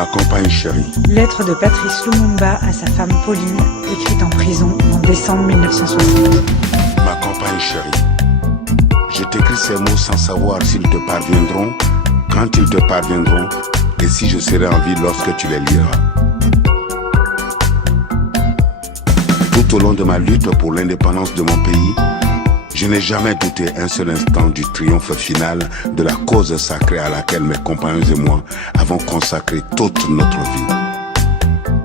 Ma compagne chérie. Lettre de Patrice Lumumba à sa femme Pauline, écrite en prison en décembre 1960. Ma compagne chérie. Je t'écris ces mots sans savoir s'ils te parviendront, quand ils te parviendront, et si je serai en vie lorsque tu les liras. Tout au long de ma lutte pour l'indépendance de mon pays, je n'ai jamais douté un seul instant du triomphe final de la cause sacrée à laquelle mes compagnons et moi avons consacré toute notre vie.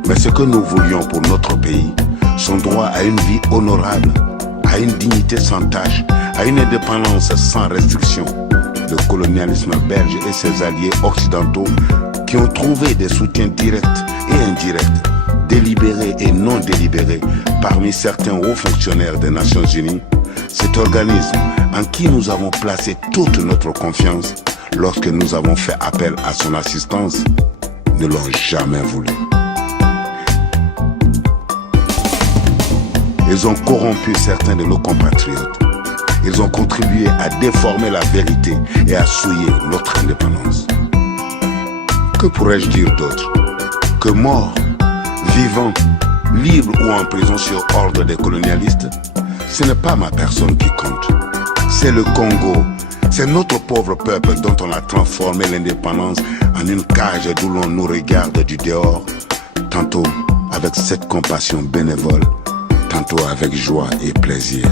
Mais ce que nous voulions pour notre pays, son droit à une vie honorable, à une dignité sans tache, à une indépendance sans restriction, le colonialisme belge et ses alliés occidentaux qui ont trouvé des soutiens directs et indirects, délibérés et non délibérés parmi certains hauts fonctionnaires des Nations Unies, cet organisme en qui nous avons placé toute notre confiance lorsque nous avons fait appel à son assistance, ne l'ont jamais voulu. Ils ont corrompu certains de nos compatriotes. Ils ont contribué à déformer la vérité et à souiller notre indépendance. Que pourrais-je dire d'autre? Que mort, vivant, libre ou en prison sur ordre des colonialistes, ce n'est pas ma personne qui compte. C'est le Congo. C'est notre pauvre peuple dont on a transformé l'indépendance en une cage d'où l'on nous regarde du dehors, tantôt avec cette compassion bénévole, tantôt avec joie et plaisir.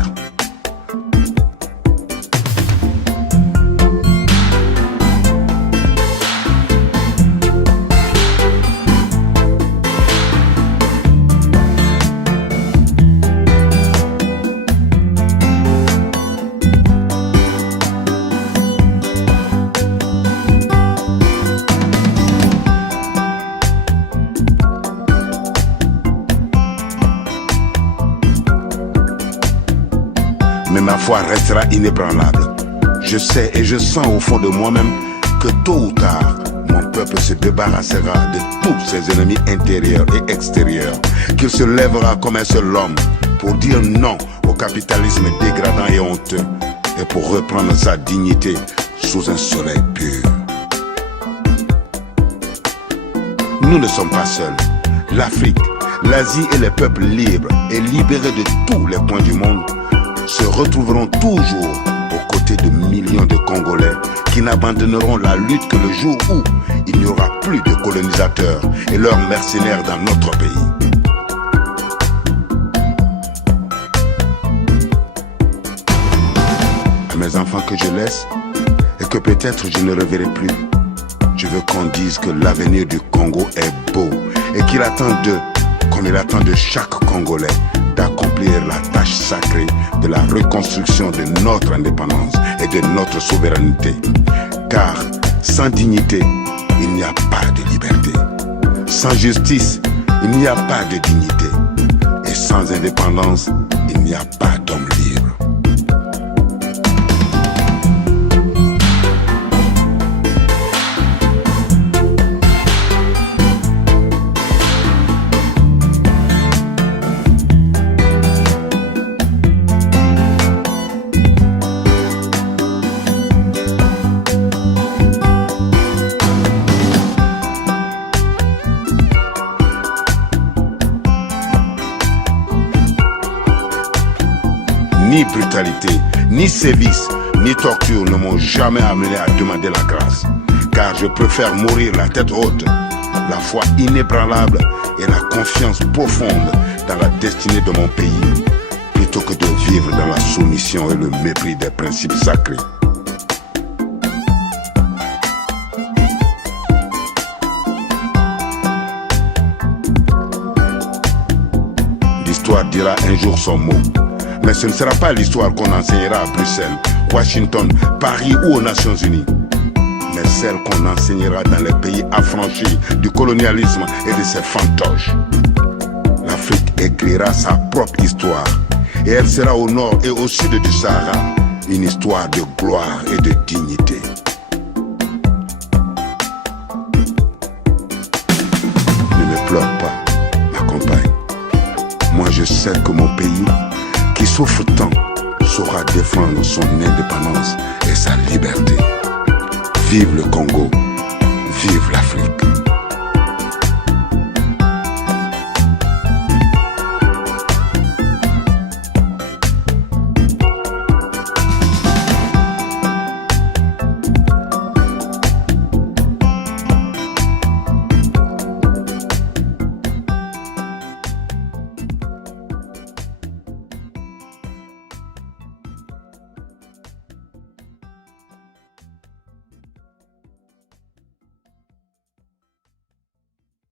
Mais ma foi restera inébranlable. Je sais et je sens au fond de moi-même que tôt ou tard, mon peuple se débarrassera de tous ses ennemis intérieurs et extérieurs, qu'il se lèvera comme un seul homme pour dire non au capitalisme dégradant et honteux et pour reprendre sa dignité sous un soleil pur. Nous ne sommes pas seuls. L'Afrique, l'Asie et les peuples libres et libérés de tous les coins du monde se retrouveront toujours aux côtés de millions de Congolais qui n'abandonneront la lutte que le jour où il n'y aura plus de colonisateurs et leurs mercenaires dans notre pays. À mes enfants que je laisse et que peut-être je ne reverrai plus, je veux qu'on dise que l'avenir du Congo est beau et qu'il attend d'eux, comme il attend de chaque Congolais, d'accomplir la tâche sacrée de la reconstruction de notre indépendance et de notre souveraineté. Car sans dignité, il n'y a pas de liberté. Sans justice, il n'y a pas de dignité. Et sans indépendance, il n'y a pas d'homme libre. Ni brutalité, ni sévices, ni torture ne m'ont jamais amené à demander la grâce. Car je préfère mourir la tête haute, la foi inébranlable et la confiance profonde dans la destinée de mon pays, plutôt que de vivre dans la soumission et le mépris des principes sacrés. L'histoire dira un jour son mot. Mais ce ne sera pas l'histoire qu'on enseignera à Bruxelles, Washington, Paris ou aux Nations Unies, mais celle qu'on enseignera dans les pays affranchis du colonialisme et de ses fantoches. L'Afrique écrira sa propre histoire et elle sera au nord et au sud du Sahara, une histoire de gloire et de dignité. Ne me pleure pas, ma compagne. Moi je sais que mon pays, qui souffre tant, saura défendre son indépendance et sa liberté. Vive le Congo, vive l'Afrique.